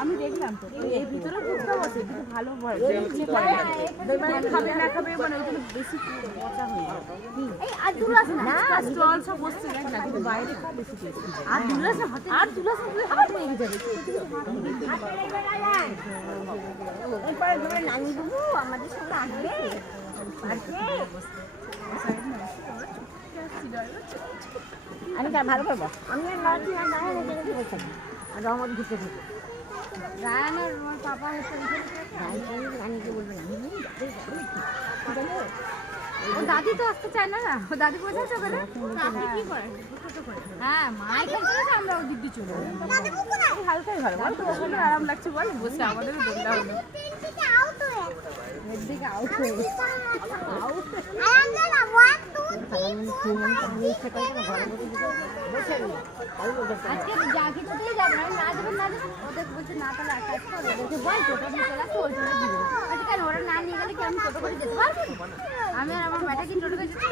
আমি দেখলাম তো এই ভিতরে ফুটটা বসে কিন্তু ভালো খাবে না খাবে মানে ওই জন্য বেশি পচা হয়ে যায়। আর দুলাস না স্টল সব বসছে না কিন্তু বাইরে বেশি আর দুলাস না হাতে লেগে যাবে। এরপরে ধরে নানি বাবু আমাদের সঙ্গে আসবে আমি তার ভালো করবো আমি আর রহমত ঘুরতে থাকি রায়ন আর আমার পাপা রানীকে বলবে না ও দাদি তো আসতে চায় না না ও দাদি বসে আছে ওখানে কি করে হ্যাঁ মা এখানে চলে আমরা ওদিক দিয়ে চলে হালকাই ভালো বল তো ওখানে আরাম লাগছে বল বসে আমাদেরও দোলনা হলো এদিকে আউট হয়ে আজকে জাগি তো দিয়ে যাবে না যাবেন না যাবেন ওদের বলছে না তাহলে এক কাজ করো ওদেরকে বল টোটো নিয়ে চলে আসো ওই টোটো দিবে আজকে কেন ওরা না নিয়ে গেলে কি আমি টোটো করে যেতে পারবো আমি আর আমার ব্যাটা কি টোটো করে যেতে